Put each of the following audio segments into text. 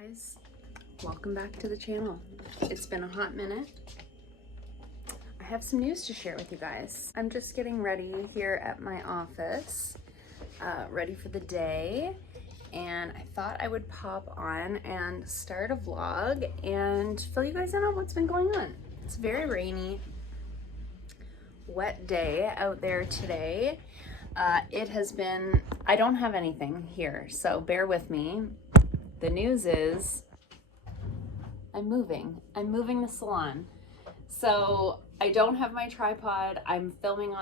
Guys, welcome back to the channel. It's been a hot minute. I have some news to share with you guys. I'm just getting ready here at my office, ready for the day, and I thought I would pop on and start a vlog and fill you guys in on what's been going on. It's a very rainy, wet day out there today. It has been, I don't have anything here, so bear with me. The news is I'm moving the salon. So I don't have my tripod. I'm filming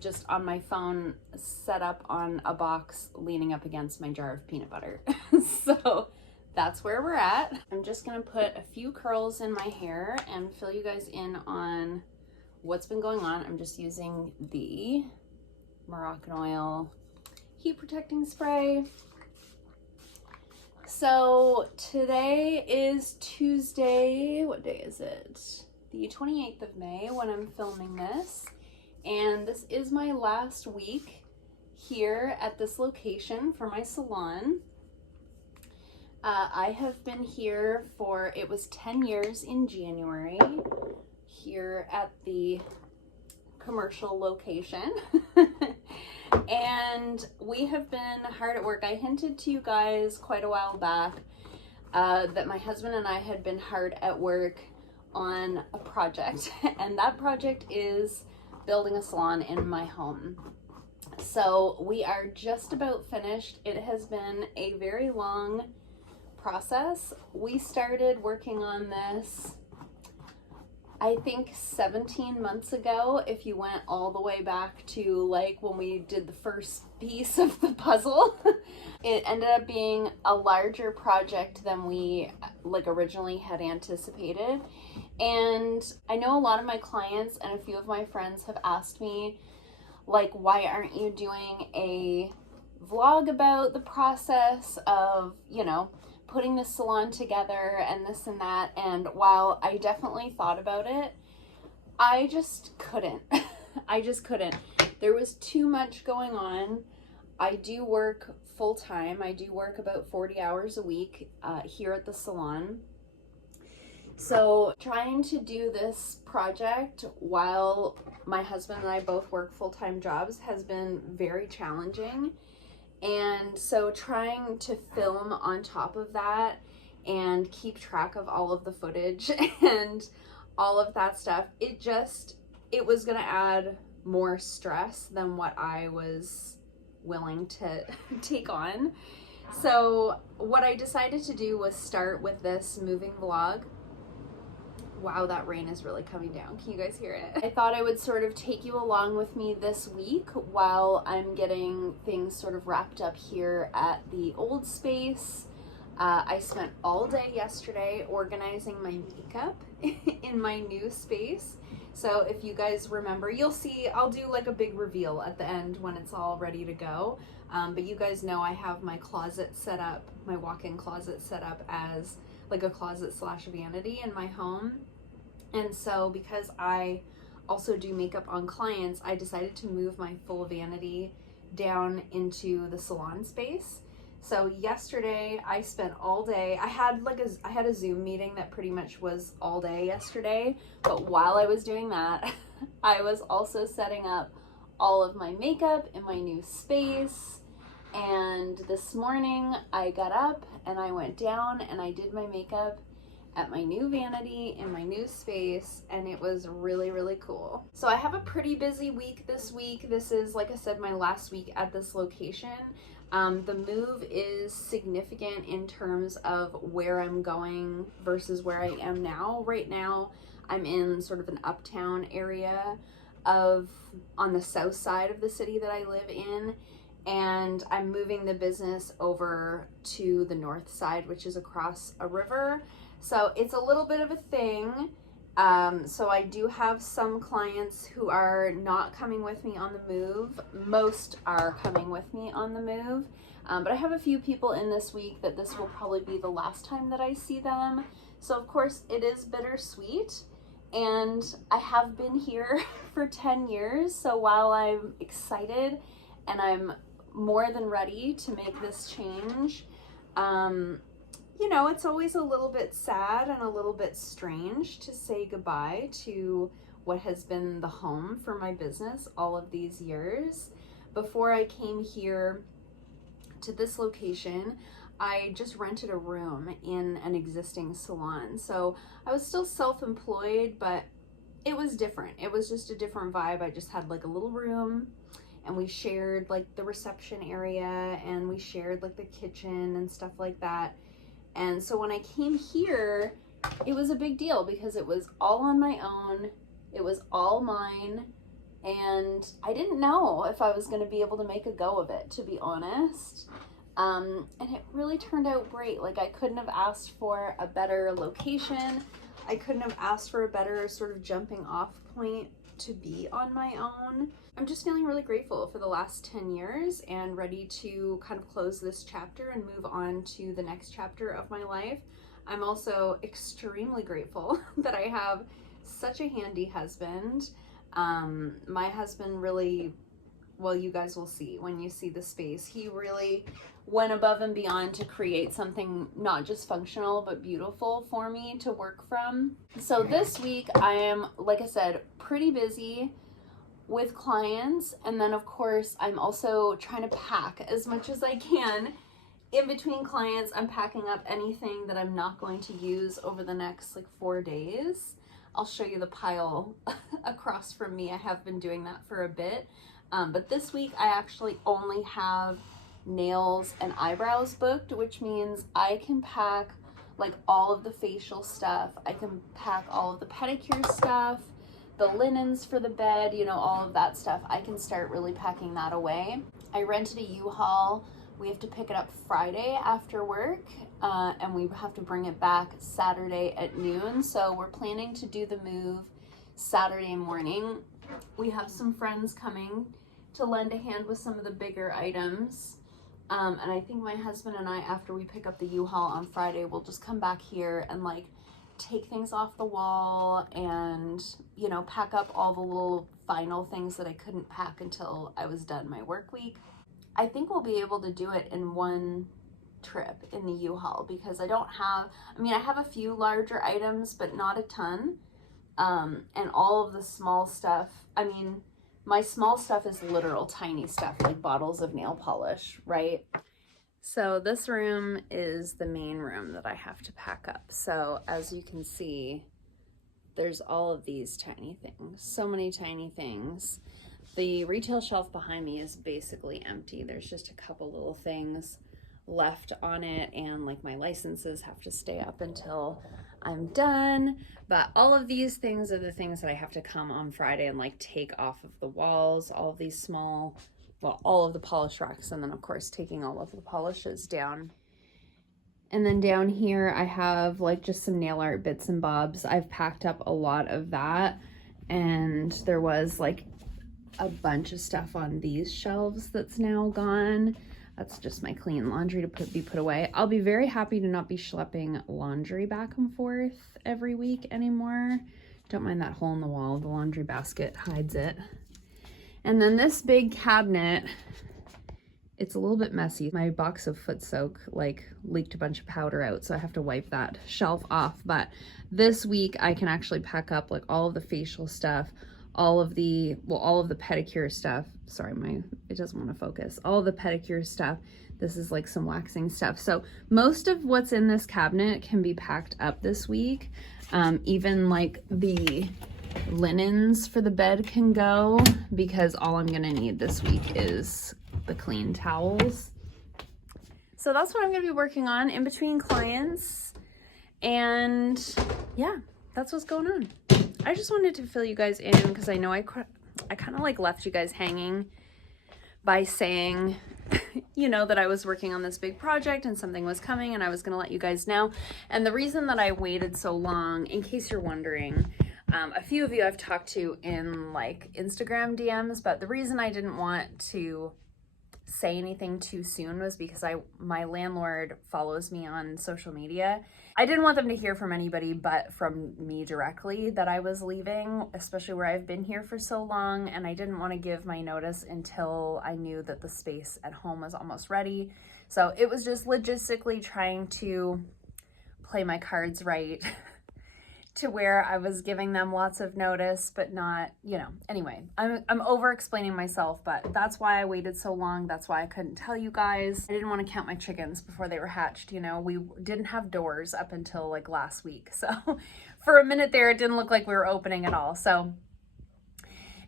just on my phone, set up on a box leaning up against my jar of peanut butter. So that's where we're at. I'm just gonna put a few curls in my hair and fill you guys in on what's been going on. I'm just using the Moroccan oil heat protecting spray. So today is Tuesday, what day is it? The 28th of May when I'm filming this, and this is my last week here at this location for my salon. I have been here for, it was 10 years in January, here at the commercial location. And we have been hard at work. I hinted to you guys quite a while back that my husband and I had been hard at work on a project, and that project is building a salon in my home. So we are just about finished. It has been a very long process. We started working on this, I think 17 months ago, if you went all the way back to like when we did the first piece of the puzzle. It ended up being a larger project than we originally had anticipated. And I know a lot of my clients and a few of my friends have asked me, like, why aren't you doing a vlog about the process of, you know, putting this salon together and this and that. And while I definitely thought about it, I just couldn't. I just couldn't. There was too much going on. I do work full time. I do work about 40 hours a week here at the salon. So trying to do this project while my husband and I both work full-time jobs has been very challenging. And so trying to film on top of that and keep track of all of the footage and all of that stuff, it was gonna add more stress than what I was willing to take on. So what I decided to do was start with this moving vlog. Wow, that rain is really coming down. Can you guys hear it? I thought I would sort of take you along with me this week while I'm getting things sort of wrapped up here at the old space. I spent all day yesterday organizing my makeup in my new space. So if you guys remember, you'll see, I'll do like a big reveal at the end when it's all ready to go. But you guys know I have my closet set up, my walk-in closet set up as like a closet slash vanity in my home. And so because I also do makeup on clients, I decided to move my full vanity down into the salon space. So yesterday I spent all day, I had a Zoom meeting that pretty much was all day yesterday, but while I was doing that, I was also setting up all of my makeup in my new space. And this morning I got up and I went down and I did my makeup at my new vanity in my new space, and it was really, really cool. So I have a pretty busy week this week. This is, like I said, my last week at this location. The move is significant in terms of where I'm going versus where I am now. Right now, I'm in sort of an uptown area on the south side of the city that I live in. And I'm moving the business over to the north side, which is across a river. So it's a little bit of a thing. So I do have some clients who are not coming with me on the move. Most are coming with me on the move. But I have a few people in this week that this will probably be the last time that I see them. So of course it is bittersweet. And I have been here for 10 years. So while I'm excited and I'm more than ready to make this change, you know, it's always a little bit sad and a little bit strange to say goodbye to what has been the home for my business all of these years. Before I came here to this location, I just rented a room in an existing salon. So I was still self-employed, but it was different. It was just a different vibe. I just had like a little room, and we shared like the reception area, and we shared like the kitchen and stuff like that. And so when I came here, it was a big deal because it was all on my own. It was all mine. And I didn't know if I was going to be able to make a go of it, to be honest. And it really turned out great. Like, I couldn't have asked for a better location. I couldn't have asked for a better sort of jumping off point to be on my own. I'm just feeling really grateful for the last 10 years and ready to kind of close this chapter and move on to the next chapter of my life. I'm also extremely grateful that I have such a handy husband. My husband really, well, you guys will see when you see the space, he really went above and beyond to create something not just functional but beautiful for me to work from. So this week I am, like I said, pretty busy with clients, and then of course I'm also trying to pack as much as I can. In between clients, I'm packing up anything that I'm not going to use over the next like 4 days. I'll show you the pile across from me. I have been doing that for a bit, but this week I actually only have nails and eyebrows booked, which means I can pack like all of the facial stuff. I can pack all of the pedicure stuff, the linens for the bed, you know, all of that stuff. I can start really packing that away. I rented a U-Haul. We have to pick it up Friday after work, and we have to bring it back Saturday at noon. So we're planning to do the move Saturday morning. We have some friends coming to lend a hand with some of the bigger items. And I think my husband and I, after we pick up the U-Haul on Friday, we'll just come back here and like take things off the wall and, you know, pack up all the little final things that I couldn't pack until I was done my work week. I think we'll be able to do it in one trip in the U-Haul because I don't have, I mean, I have a few larger items, but not a ton. And all of the small stuff, I mean, my small stuff is literal tiny stuff, like bottles of nail polish, right? So this room is the main room that I have to pack up. So as you can see, there's all of these tiny things, so many tiny things. The retail shelf behind me is basically empty. There's just a couple little things left on it, and like my licenses have to stay up until I'm done. But all of these things are the things that I have to come on Friday and like take off of the walls, all of these small, well, all of the polish racks, and then of course taking all of the polishes down. And then down here I have like just some nail art bits and bobs. I've packed up a lot of that, and there was like a bunch of stuff on these shelves that's now gone. That's just my clean laundry to be put away. I'll be very happy to not be schlepping laundry back and forth every week anymore. Don't mind that hole in the wall. The laundry basket hides it. And then this big cabinet, it's a little bit messy. My box of foot soak like leaked a bunch of powder out, so I have to wipe that shelf off. But this week I can actually pack up like all of the facial stuff, all of the pedicure stuff. Sorry, it doesn't want to focus. All the pedicure stuff. This is like some waxing stuff. So most of what's in this cabinet can be packed up this week. Even like the linens for the bed can go, because all I'm gonna need this week is the clean towels. So that's what I'm gonna be working on in between clients. And yeah, that's what's going on. I just wanted to fill you guys in because I know I kind of like left you guys hanging by saying, you know, that I was working on this big project and something was coming and I was going to let you guys know. And the reason that I waited so long, in case you're wondering, a few of you I've talked to in like Instagram DMs, but the reason I didn't want to say anything too soon was because my landlord follows me on social media. I didn't want them to hear from anybody but from me directly that I was leaving, especially where I've been here for so long, and I didn't want to give my notice until I knew that the space at home was almost ready. So it was just logistically trying to play my cards right to where I was giving them lots of notice, but not, you know, anyway, I'm over explaining myself, but that's why I waited so long. That's why I couldn't tell you guys. I didn't want to count my chickens before they were hatched. You know, we didn't have doors up until like last week. So for a minute there, it didn't look like we were opening at all. So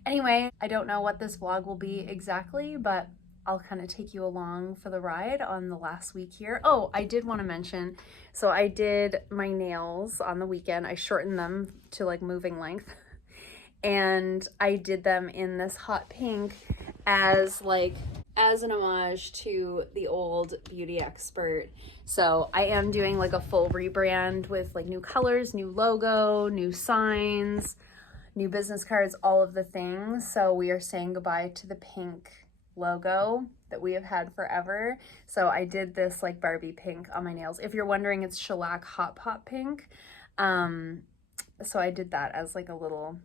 anyway, I don't know what this vlog will be exactly, but I'll kind of take you along for the ride on the last week here. Oh, I did want to mention, so I did my nails on the weekend. I shortened them to like moving length, and I did them in this hot pink as an homage to the old Beauty Expert. So I am doing like a full rebrand with like new colors, new logo, new signs, new business cards, all of the things. So we are saying goodbye to the pink logo that we have had forever. So I did this like Barbie pink on my nails. If you're wondering, it's shellac hot pot pink. So I did that as like a little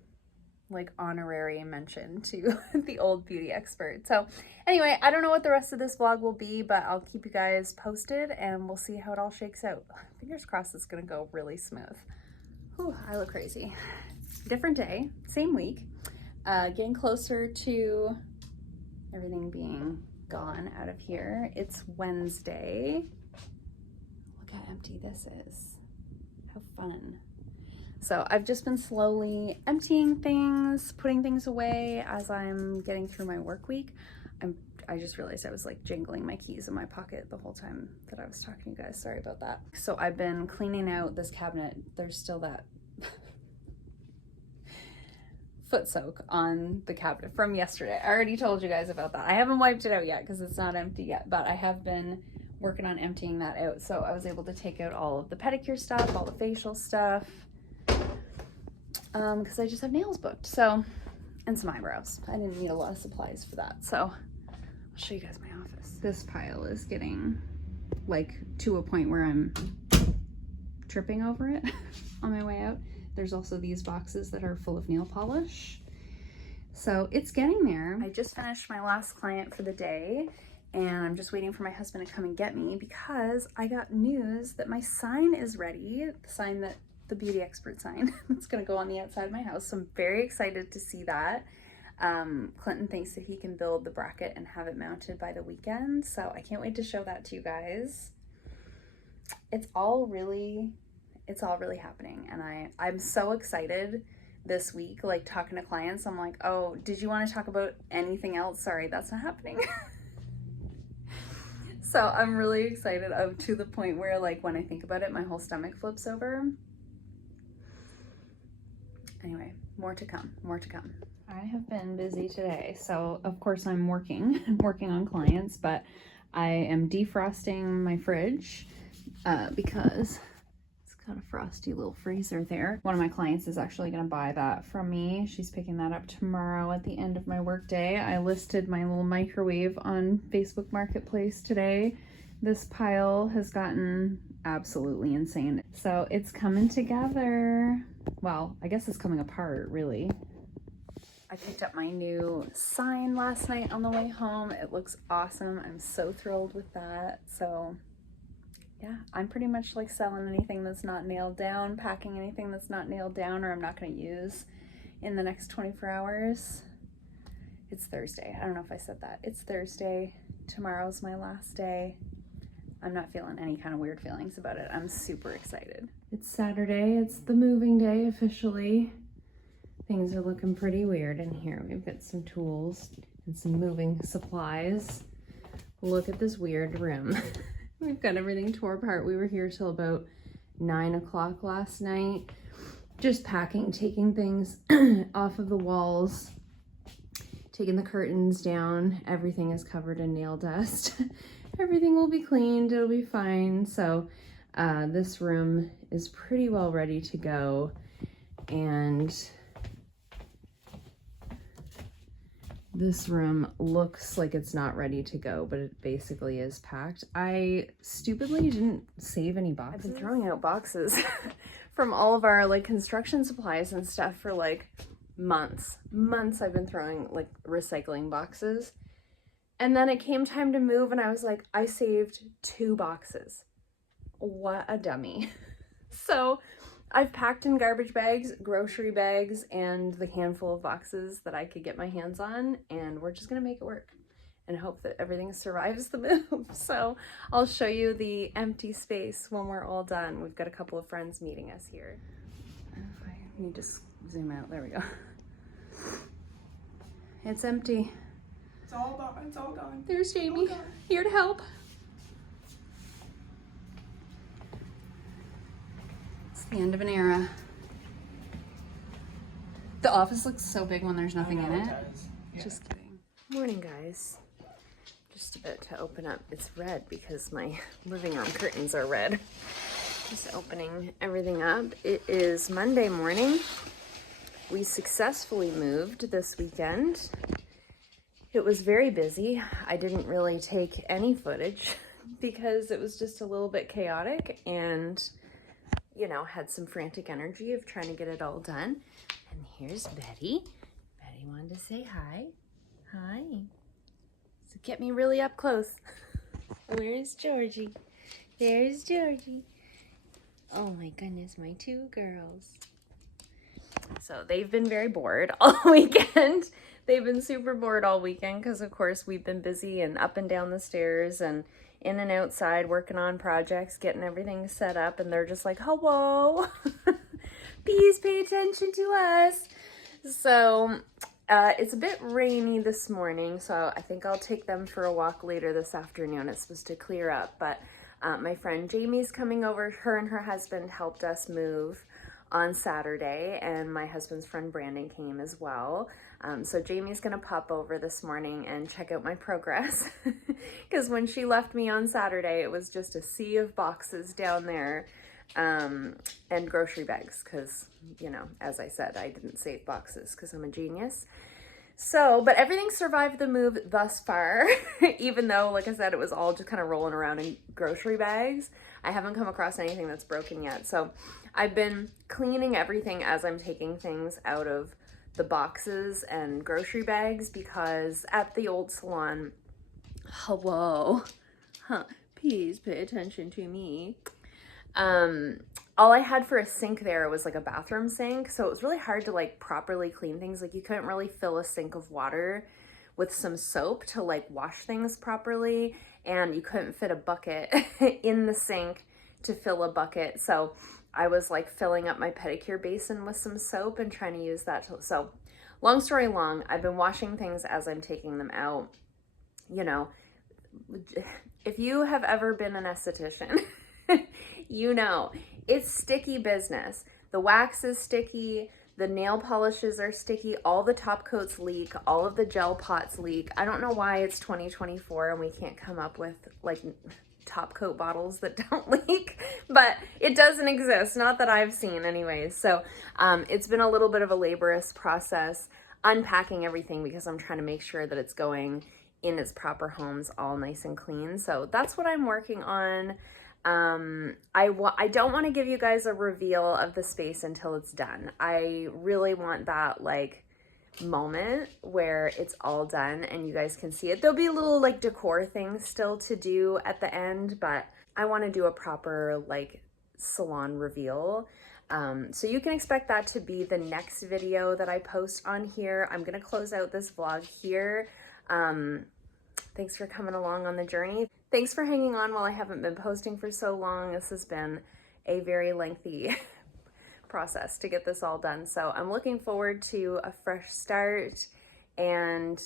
like honorary mention to the old Beauty Expert. So anyway, I don't know what the rest of this vlog will be, but I'll keep you guys posted and we'll see how it all shakes out. Fingers crossed it's gonna go really smooth. Whew, I look crazy. Different day, same week, getting closer to everything being gone out of here. It's Wednesday. Look how empty this is. How fun. So I've just been slowly emptying things, putting things away as I'm getting through my work week. I just realized I was like jingling my keys in my pocket the whole time that I was talking to you guys. Sorry about that. So I've been cleaning out this cabinet. There's still that foot soak on the cabinet from yesterday. I already told you guys about that. I haven't wiped it out yet because it's not empty yet, but I have been working on emptying that out. So I was able to take out all of the pedicure stuff, all the facial stuff, because I just have nails booked. So, and some eyebrows. I didn't need a lot of supplies for that. So I'll show you guys my office. This pile is getting like to a point where I'm tripping over it on my way out. There's also these boxes that are full of nail polish. So it's getting there. I just finished my last client for the day and I'm just waiting for my husband to come and get me because I got news that my sign is ready. The sign that the Beauty Expert sign that's gonna go on the outside of my house. So I'm very excited to see that. Clinton thinks that he can build the bracket and have it mounted by the weekend. So I can't wait to show that to you guys. It's all really happening, and I'm so excited this week, like talking to clients. I'm like, oh, did you want to talk about anything else? Sorry, that's not happening. So I'm really excited to the point where like when I think about it, my whole stomach flips over. Anyway, more to come, more to come. I have been busy today, so of course I'm working on clients, but I am defrosting my fridge because got a frosty little freezer there. One of my clients is actually going to buy that from me. She's picking that up tomorrow at the end of my work day. I listed my little microwave on Facebook Marketplace today. This pile has gotten absolutely insane. So it's coming together. Well, I guess it's coming apart, really. I picked up my new sign last night on the way home. It looks awesome. I'm so thrilled with that. So yeah, I'm pretty much like selling anything that's not nailed down, packing anything that's not nailed down or I'm not going to use in the next 24 hours. It's Thursday. I don't know if I said that. It's Thursday. Tomorrow's my last day. I'm not feeling any kind of weird feelings about it. I'm super excited. It's Saturday. It's the moving day officially. Things are looking pretty weird in here. We've got some tools and some moving supplies. Look at this weird room. We've got everything tore apart. We were here till about 9 o'clock last night, just packing, taking things off of the walls, taking the curtains down. Everything is covered in nail dust. Everything will be cleaned. It'll be fine. So this room is pretty well ready to go. And this room looks like it's not ready to go, but it basically is packed. I stupidly didn't save any boxes. I've been throwing out boxes from all of our like construction supplies and stuff for like months. I've been throwing like recycling boxes. And then it came time to move and I was like, I saved 2 boxes. What a dummy. So I've packed in garbage bags, grocery bags, and the handful of boxes that I could get my hands on, and we're just gonna make it work and hope that everything survives the move. So I'll show you the empty space when we're all done. We've got a couple of friends meeting us here. I need to zoom out, there we go. It's empty. It's all gone, it's all gone. There's Jamie, here to help. It's the end of an era. The office looks so big when there's nothing in it. Yeah. Just kidding. Morning, guys. Just about to open up. It's red because my living room curtains are red. Just opening everything up. It is Monday morning. We successfully moved this weekend. It was very busy. I didn't really take any footage because it was just a little bit chaotic and, you know, had some frantic energy of trying to get it all done. And here's Betty. Betty wanted to say hi. Hi. So get me really up close. Where's Georgie? There's Georgie. Oh my goodness, my two girls. So they've been very bored all weekend. They've been super bored all weekend because, of course, we've been busy and up and down the stairs and in and outside working on projects, getting everything set up, and they're just like, hello, please pay attention to us. So it's a bit rainy this morning, so I think I'll take them for a walk later this afternoon. It's supposed to clear up, but my friend Jamie's coming over. Her and her husband helped us move on Saturday, and my husband's friend Brandon came as well. So Jamie's gonna pop over this morning and check out my progress because when she left me on Saturday, it was just a sea of boxes down there and grocery bags because, you know, as I said, I didn't save boxes because I'm a genius. So, but everything survived the move thus far, even though, like I said, it was all just kind of rolling around in grocery bags. I haven't come across anything that's broken yet. So I've been cleaning everything as I'm taking things out of the boxes and grocery bags because at the old salon, hello, please pay attention to me. All I had for a sink there was like a bathroom sink, so it was really hard to like properly clean things. Like you couldn't really fill a sink of water with some soap to like wash things properly, and you couldn't fit a bucket in the sink to fill a bucket. So I was like filling up my pedicure basin with some soap and trying to use that. So long story long, I've been washing things as I'm taking them out. You know, if you have ever been an esthetician, you know, it's sticky business. The wax is sticky, the nail polishes are sticky, all the top coats leak, all of the gel pots leak. I don't know why it's 2024 and we can't come up with like top coat bottles that don't leak, but it doesn't exist, not that I've seen anyways. So it's been a little bit of a laborious process unpacking everything because I'm trying to make sure that it's going in its proper homes all nice and clean. So that's what I'm working on. I don't want to give you guys a reveal of the space until it's done. I really want that like moment where it's all done and you guys can see it. There'll be little like decor things still to do at the end, but I want to do a proper like salon reveal. So you can expect that to be the next video that I post on here. I'm going to close out this vlog here. Thanks for coming along on the journey. Thanks for hanging on while I haven't been posting for so long. This has been a very lengthy process to get this all done. So I'm looking forward to a fresh start, and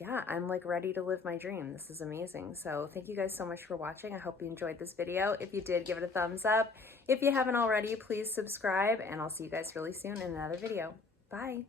yeah, I'm like ready to live my dream. This is amazing. So thank you guys so much for watching. I hope you enjoyed this video. If you did, give it a thumbs up. If you haven't already, please subscribe, and I'll see you guys really soon in another video. Bye.